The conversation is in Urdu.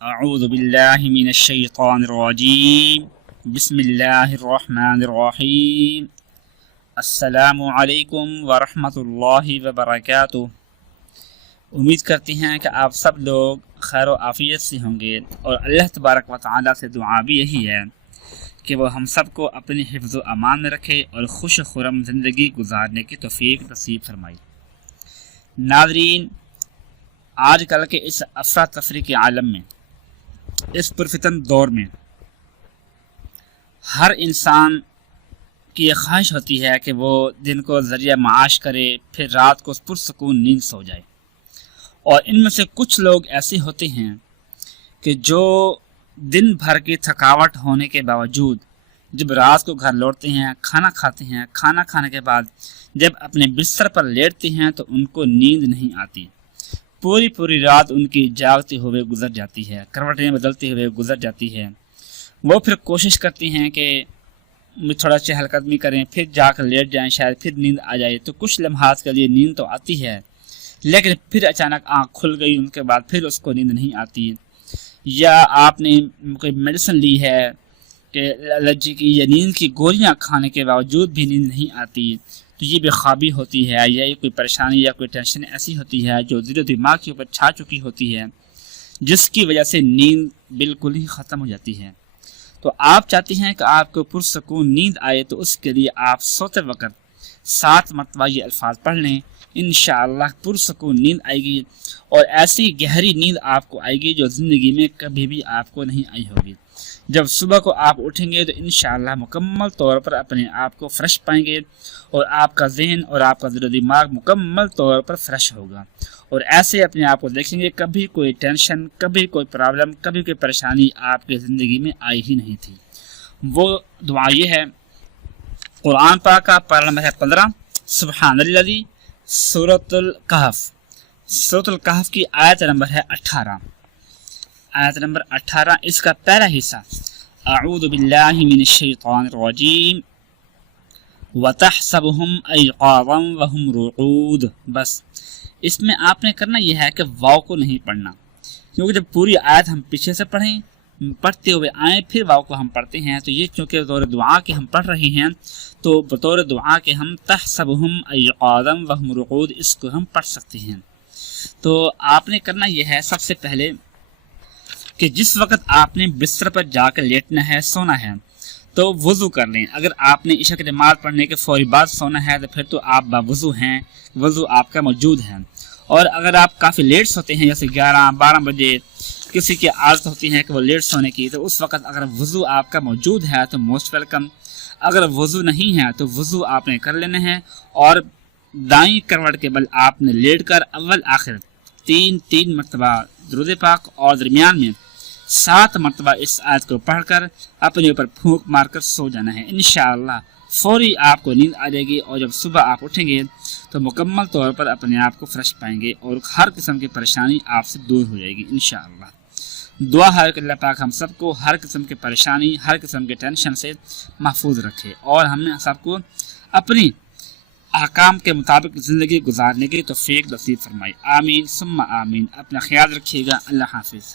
اعوذ باللہ من الشیطان الرجیم بسم اللہ الرحمن الرحیم السلام علیکم ورحمۃ اللہ وبرکاتہ۔ امید کرتے ہیں کہ آپ سب لوگ خیر و عافیت سے ہوں گے، اور اللہ تبارک و تعالیٰ سے دعا بھی یہی ہے کہ وہ ہم سب کو اپنی حفظ و امان میں رکھے اور خوش خرم زندگی گزارنے کی توفیق نصیب فرمائے۔ ناظرین، آج کل کے اس افراتفری کے عالم میں، اس پرفتن دور میں، ہر انسان کی یہ خواہش ہوتی ہے کہ وہ دن کو ذریعہ معاش کرے، پھر رات کو پرسکون نیند سو جائے۔ اور ان میں سے کچھ لوگ ایسے ہوتے ہیں کہ جو دن بھر کی تھکاوٹ ہونے کے باوجود جب رات کو گھر لوٹتے ہیں، کھانا کھاتے ہیں، کھانا کھانے کے بعد جب اپنے بستر پر لیٹتے ہیں تو ان کو نیند نہیں آتی۔ پوری رات ان کی جاگتے ہوئے گزر جاتی ہے، کروٹیں بدلتے ہوئے گزر جاتی ہے۔ وہ پھر کوشش کرتے ہیں کہ تھوڑا چہل قدمی کریں، پھر جا کر لیٹ جائیں، شاید پھر نیند آ جائے۔ تو کچھ لمحات کے لیے نیند تو آتی ہے، لیکن پھر اچانک آنکھ کھل گئی، ان کے بعد پھر اس کو نیند نہیں آتی۔ یا آپ نے کوئی میڈیسن لی ہے کہ الرجی کی یا نیند کی گولیاں کھانے کے باوجود بھی نیند نہیں آتی، تو یہ بے خوابی ہوتی ہے، یا یہ کوئی پریشانی یا کوئی ٹینشن ایسی ہوتی ہے جو دل و دماغ کے اوپر چھا چکی ہوتی ہے، جس کی وجہ سے نیند بالکل ہی ختم ہو جاتی ہے۔ تو آپ چاہتے ہیں کہ آپ کو پرسکون نیند آئے، تو اس کے لیے آپ سوتے وقت 7 مرتبہ یہ الفاظ پڑھ لیں، انشاءاللہ پرسکون نیند آئے گی، اور ایسی گہری نیند آپ کو آئے گی جو زندگی میں کبھی بھی آپ کو نہیں آئی ہوگی۔ جب صبح کو آپ اٹھیں گے تو انشاءاللہ مکمل طور پر اپنے آپ کو فریش پائیں گے، اور آپ کا ذہن اور آپ کا دل و دماغ مکمل طور پر فریش ہوگا، اور ایسے اپنے آپ کو دیکھیں گے کبھی کوئی ٹینشن، کبھی کوئی پرابلم، کبھی کوئی پریشانی آپ کی زندگی میں آئی ہی نہیں تھی۔ وہ دعا یہ ہے، قرآن پاک کا پارہ نمبر ہے 15، سبحان الذی، سورۃ الکہف کی آیت نمبر ہے 18۔ آیت نمبر 18، اس کا پہلا حصہ، اعوذ باللہ من الشیطان الرجیم وَتَحْسَبُهُمْ أَيْقَاظًا وَهُمْ رُقُودٌ۔ بس اس میں آپ نے کرنا یہ ہے کہ واو کو نہیں پڑھنا، کیونکہ جب پوری آیت ہم پیچھے سے پڑھتے ہوئے آئیں پھر واو کو ہم پڑھتے ہیں، تو یہ چونکہ بطور دعا کے ہم پڑھ رہے ہیں، تو بطور دعا کے ہم تحسبهم أيقاظا وهم رقود اس کو ہم پڑھ سکتے ہیں۔ تو آپ نے کرنا یہ ہے، سب سے پہلے کہ جس وقت آپ نے بستر پر جا کر لیٹنا ہے، سونا ہے، تو وضو کر لیں۔ اگر آپ نے عشاء کی نماز پڑھنے کے فوری بعد سونا ہے تو پھر تو آپ باوضو ہیں، وضو آپ کا موجود ہے۔ اور اگر آپ کافی لیٹ سوتے ہیں، جیسے 11-12 بجے کسی کی عادت ہوتی ہے کہ وہ لیٹ سونے کی، تو اس وقت اگر وضو آپ کا موجود ہے تو موسٹ ویلکم۔ اگر وضو نہیں ہے تو وضو آپ نے کر لینا ہے، اور دائیں کروٹ کے بل آپ نے لیٹ کر اول آخر 3 مرتبہ درود پاک، اور درمیان میں 7 مرتبہ اس آیت کو پڑھ کر اپنے اوپر پھونک مار کر سو جانا ہے۔ انشاءاللہ فوری آپ کو نیند آ جائے گی، اور جب صبح آپ اٹھیں گے تو مکمل طور پر اپنے آپ کو فریش پائیں گے، اور ہر قسم کی پریشانی آپ سے دور ہو جائے گی انشاءاللہ۔ دعا ہے کہ اللہ پاک ہم سب کو ہر قسم کی پریشانی، ہر قسم کے ٹینشن سے محفوظ رکھے، اور ہم سب کو اپنی احکام کے مطابق زندگی گزارنے کی توفیق نصیب فرمائے۔ آمین ثم آمین۔ اپنا خیال رکھیے گا۔ اللہ حافظ۔